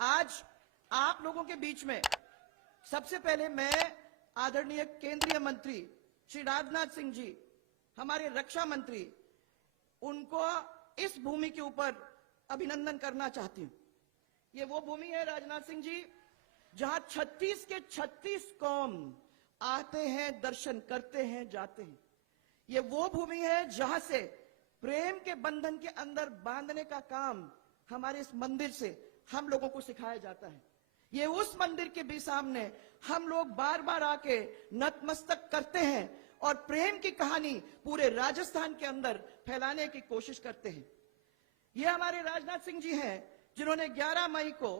आज आप लोगों के बीच में सबसे पहले मैं आदरणीय केंद्रीय मंत्री श्री राजनाथ सिंह जी, हमारे रक्षा मंत्री, उनको इस भूमि के ऊपर अभिनंदन करना चाहती हूं। ये वो भूमि है राजनाथ सिंह जी जहां 36 के 36 कौम आते हैं, दर्शन करते हैं, जाते हैं। ये वो भूमि है जहां से प्रेम के बंधन के अंदर बांधने का काम हमारे इस मंदिर से हम लोगों को सिखाया जाता है। ये उस मंदिर के भी सामने हम लोग बार बार आके नतमस्तक करते हैं और प्रेम की कहानी पूरे राजस्थान के अंदर फैलाने की कोशिश करते हैं। ये हमारे राजनाथ सिंह जी हैं जिन्होंने 11 मई को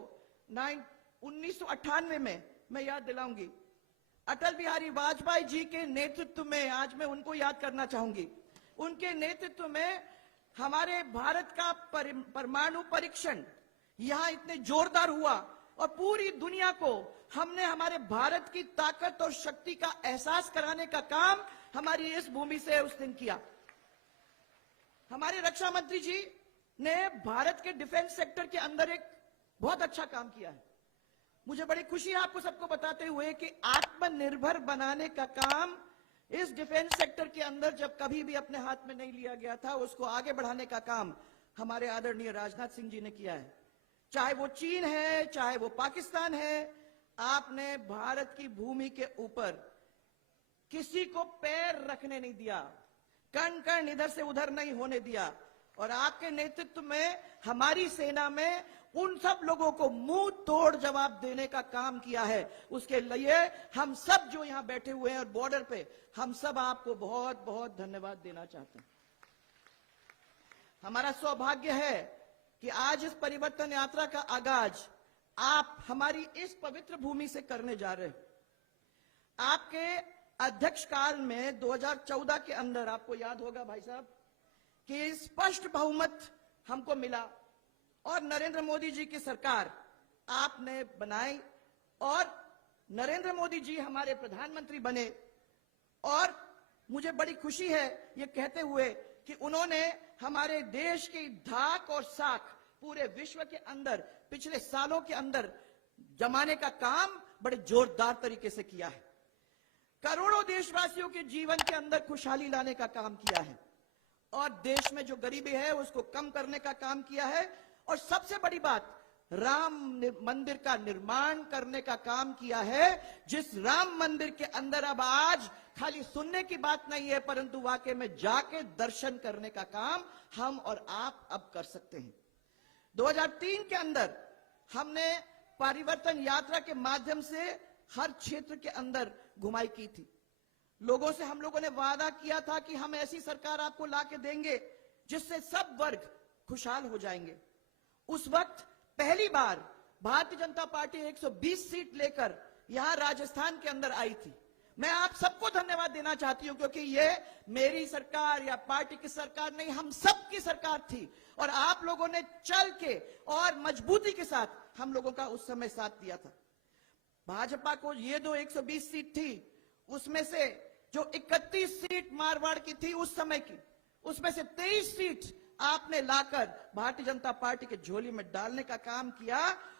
1998 में, मैं याद दिलाऊंगी, अटल बिहारी वाजपेयी जी के नेतृत्व में, आज मैं उनको याद करना चाहूंगी, उनके नेतृत्व में हमारे भारत का परमाणु परीक्षण यहां इतने जोरदार हुआ और पूरी दुनिया को हमने हमारे भारत की ताकत और शक्ति का एहसास कराने का काम हमारी इस भूमि से उस दिन किया। हमारे रक्षा मंत्री जी ने भारत के डिफेंस सेक्टर के अंदर एक बहुत अच्छा काम किया है। मुझे बड़ी खुशी है आपको सबको बताते हुए कि आत्मनिर्भर बनाने का काम इस डिफेंस सेक्टर के अंदर जब कभी भी अपने हाथ में नहीं लिया गया था, उसको आगे बढ़ाने का काम हमारे आदरणीय राजनाथ सिंह जी ने किया है। चाहे वो चीन है, चाहे वो पाकिस्तान है, आपने भारत की भूमि के ऊपर किसी को पैर रखने नहीं दिया, कण कण इधर से उधर नहीं होने दिया। और आपके नेतृत्व में हमारी सेना में उन सब लोगों को मुंह तोड़ जवाब देने का काम किया है। उसके लिए हम सब जो यहां बैठे हुए हैं और बॉर्डर पे, हम सब आपको बहुत बहुत धन्यवाद देना चाहते हैं। हमारा सौभाग्य है कि आज इस परिवर्तन यात्रा का आगाज आप हमारी इस पवित्र भूमि से करने जा रहे हैं। आपके अध्यक्ष काल में 2014 के अंदर, आपको याद होगा भाई साहब, कि स्पष्ट बहुमत हमको मिला और नरेंद्र मोदी जी की सरकार आपने बनाई और नरेंद्र मोदी जी हमारे प्रधानमंत्री बने। और मुझे बड़ी खुशी है ये कहते हुए कि उन्होंने हमारे देश की धाक और साख पूरे विश्व के अंदर पिछले सालों के अंदर जमाने का काम बड़े जोरदार तरीके से किया है। करोड़ों देशवासियों के जीवन के अंदर खुशहाली लाने का काम किया है और देश में जो गरीबी है उसको कम करने का काम किया है। और सबसे बड़ी बात, राम मंदिर का निर्माण करने का काम किया है, जिस राम मंदिर के अंदर अब आज खाली सुनने की बात नहीं है परंतु वाकई में जाके दर्शन करने का काम हम और आप अब कर सकते हैं। 2003 के अंदर हमने परिवर्तन यात्रा के माध्यम से हर क्षेत्र के अंदर घुमाई की थी। लोगों से हम लोगों ने वादा किया था कि हम ऐसी सरकार आपको लाके देंगे जिससे सब वर्ग खुशहाल हो जाएंगे। उस वक्त पहली बार भारतीय जनता पार्टी 120 सीट लेकर यहां राजस्थान के अंदर आई थी। मैं आप सबको धन्यवाद देना चाहती हूं क्योंकि ये मेरी सरकार या पार्टी की सरकार नहीं, हम सबकी सरकार थी और आप लोगों ने चल के और मजबूती के साथ हम लोगों का उस समय साथ दिया था। भाजपा को ये 120 सीट थी, उसमें से जो 31 सीट मारवाड़ की थी उस समय की, उसमें से 23 सीट आपने लाकर भारतीय जनता पार्टी के झोली में डालने का काम किया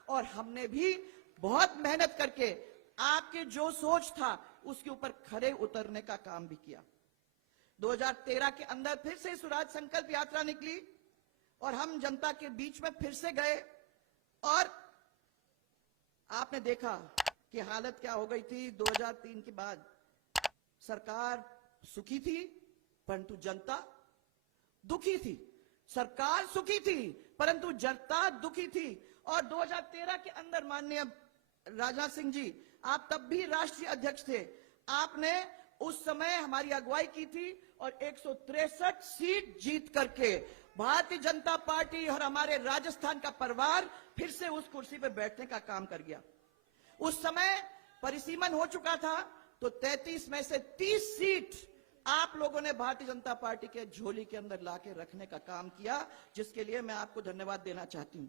और हमने भी बहुत मेहनत करके आपके जो सोच था उसके ऊपर खरे उतरने का काम भी किया। 2013 के अंदर फिर से स्वराज संकल्प यात्रा निकली और हम जनता के बीच में फिर से गए और आपने देखा कि हालत क्या हो गई थी। 2003 के बाद सरकार सुखी थी परंतु जनता दुखी थी। सरकार सुखी थी परंतु जनता दुखी थी। और 2013 के अंदर माननीय राजनाथ सिंह जी, आप तब भी राष्ट्रीय अध्यक्ष थे, आपने उस समय हमारी अगुवाई की थी और 163 सीट जीत करके भारतीय जनता पार्टी और हमारे राजस्थान का परिवार फिर से उस कुर्सी पर बैठने का काम कर गया। उस समय परिसीमन हो चुका था तो 33 में से 30 सीट आप लोगों ने भारतीय जनता पार्टी के झोली के अंदर लाके रखने का काम किया, जिसके लिए मैं आपको धन्यवाद देना चाहती हूं।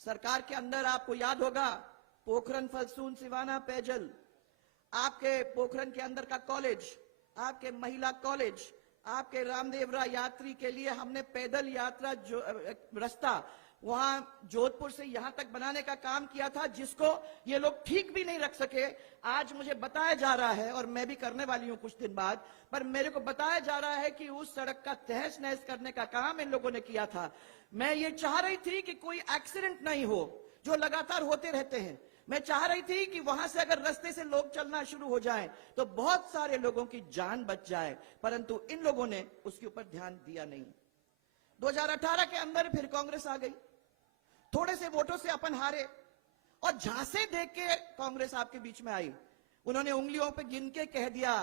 सरकार के अंदर आपको याद होगा पोखरण फलसून सिवाना पेयजल, आपके पोखरण के अंदर का कॉलेज, आपके महिला कॉलेज, आपके रामदेवरा यात्री के लिए हमने पैदल यात्रा जो रास्ता वहां जोधपुर से यहां तक बनाने का काम किया था, जिसको ये लोग ठीक भी नहीं रख सके। आज मुझे बताया जा रहा है, और मैं भी करने वाली हूं कुछ दिन बाद, पर मेरे को बताया जा रहा है कि उस सड़क का तहस नहस करने का काम इन लोगों ने किया था। मैं ये चाह रही थी कि कोई एक्सीडेंट नहीं हो, जो लगातार होते रहते हैं। मैं चाह रही थी कि वहां से अगर रास्ते से लोग चलना शुरू हो जाएं तो बहुत सारे लोगों की जान बच जाए, परंतु इन लोगों ने उसके ऊपर ध्यान दिया नहीं। 2018 के अंदर फिर कांग्रेस आ गई, थोड़े से वोटों से अपन हारे, और झांसे देख के कांग्रेस आपके बीच में आई। उन्होंने उंगलियों पे गिन के कह दिया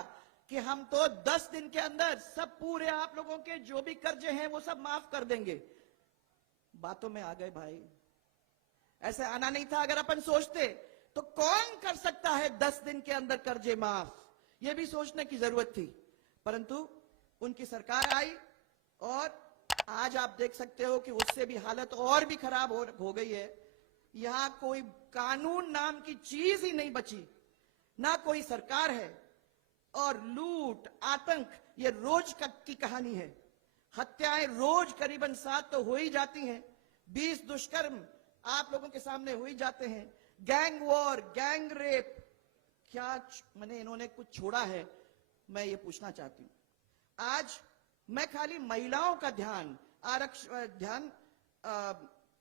कि हम तो 10 दिन के अंदर सब पूरे आप लोगों के जो भी कर्जे हैं वो सब माफ कर देंगे। बातों में आ गए भाई, ऐसे आना नहीं था। अगर अपन सोचते तो कौन कर सकता है 10 दिन के अंदर कर्जे माफ, यह भी सोचने की जरूरत थी। परंतु उनकी सरकार आई और आज आप देख सकते हो कि उससे भी हालत और भी खराब हो गई है। यहां कोई कानून नाम की चीज ही नहीं बची, ना कोई सरकार है, और लूट आतंक ये रोज की कहानी है। हत्याएं रोज करीबन 7 तो हो ही जाती हैं, 20 दुष्कर्म आप लोगों के सामने हो ही जाते हैं, गैंग वॉर, गैंग रेप, क्या मैंने इन्होंने कुछ छोड़ा है, मैं ये पूछना चाहती हूं। आज मैं खाली महिलाओं का ध्यान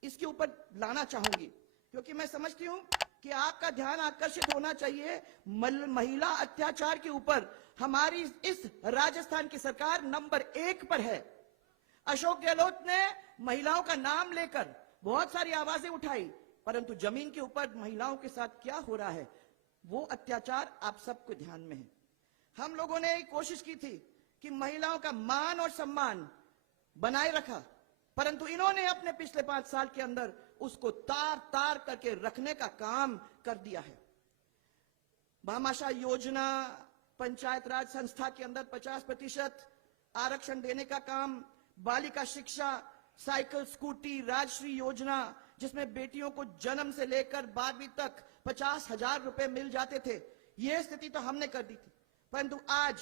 इसके ऊपर लाना चाहूंगी, क्योंकि मैं समझती हूं कि आपका ध्यान आकर्षित होना चाहिए महिला अत्याचार के ऊपर। हमारी इस राजस्थान की सरकार नंबर 1 पर है। अशोक गहलोत ने महिलाओं का नाम लेकर बहुत सारी आवाजें उठाई, परंतु जमीन के ऊपर महिलाओं के साथ क्या हो रहा है वो अत्याचार आप सबको ध्यान में है। हम लोगों ने कोशिश की थी कि महिलाओं का मान और सम्मान बनाए रखा, परंतु इन्होंने अपने पिछले 5 साल के अंदर उसको तार तार करके रखने का काम कर दिया है। भामाशाह योजना, पंचायत राज संस्था के अंदर 50% आरक्षण देने का काम, बालिका शिक्षा, साइकिल स्कूटी, राजश्री योजना, जिसमें बेटियों को जन्म से लेकर 12वीं तक 50,000 रुपए मिल जाते थे, यह स्थिति तो हमने कर दी थी। परंतु आज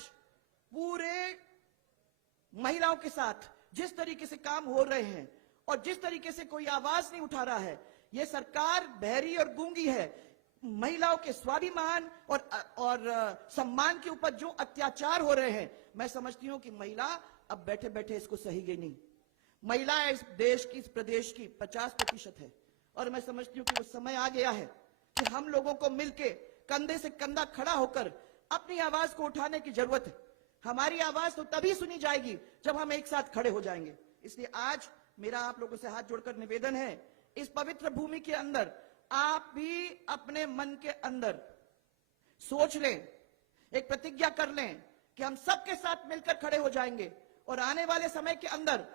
पूरे महिलाओं के साथ जिस तरीके से काम हो रहे हैं और जिस तरीके से कोई आवाज नहीं उठा रहा है, यह सरकार बहरी और गूंगी है। महिलाओं के स्वाभिमान और सम्मान के ऊपर जो अत्याचार हो रहे हैं, मैं समझती हूं कि महिला अब बैठे बैठे इसको सहेगी नहीं। महिला इस देश की, इस प्रदेश की 50% है, और मैं समझती हूं कि वो समय आ गया है कि हम लोगों को मिलके कंधे से कंधा खड़ा होकर अपनी आवाज को उठाने की जरूरत है। हमारी आवाज तो तभी सुनी जाएगी जब हम एक साथ खड़े हो जाएंगे। इसलिए आज मेरा आप लोगों से हाथ जोड़कर निवेदन है, इस पवित्र भूमि के अंदर आप भी अपने मन के अंदर सोच लें, एक प्रतिज्ञा कर लें कि हम सबके साथ मिलकर खड़े हो जाएंगे और आने वाले समय के अंदर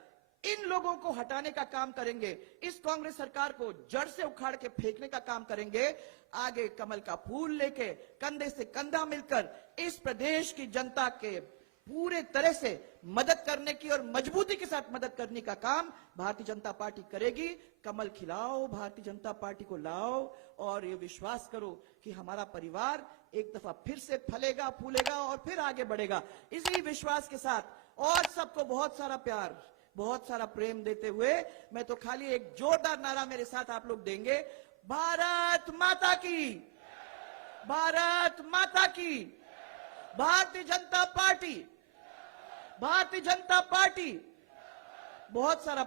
इन लोगों को हटाने का काम करेंगे। इस कांग्रेस सरकार को जड़ से उखाड़ के फेंकने का काम करेंगे। आगे कमल का फूल लेके कंधे से कंधा मिलकर इस प्रदेश की जनता के पूरे तरह से मदद करने की और मजबूती के साथ मदद करने का काम भारतीय जनता पार्टी करेगी। कमल खिलाओ, भारतीय जनता पार्टी को लाओ, और ये विश्वास करो कि हमारा परिवार एक दफा फिर से फलेगा, फूलेगा और फिर आगे बढ़ेगा। इसी विश्वास के साथ और सबको बहुत सारा प्यार, बहुत सारा प्रेम देते हुए मैं तो खाली एक जोरदार नारा मेरे साथ आप लोग देंगे, भारत माता की, भारत माता की, भारतीय जनता पार्टी, भारतीय जनता पार्टी। बहुत सारा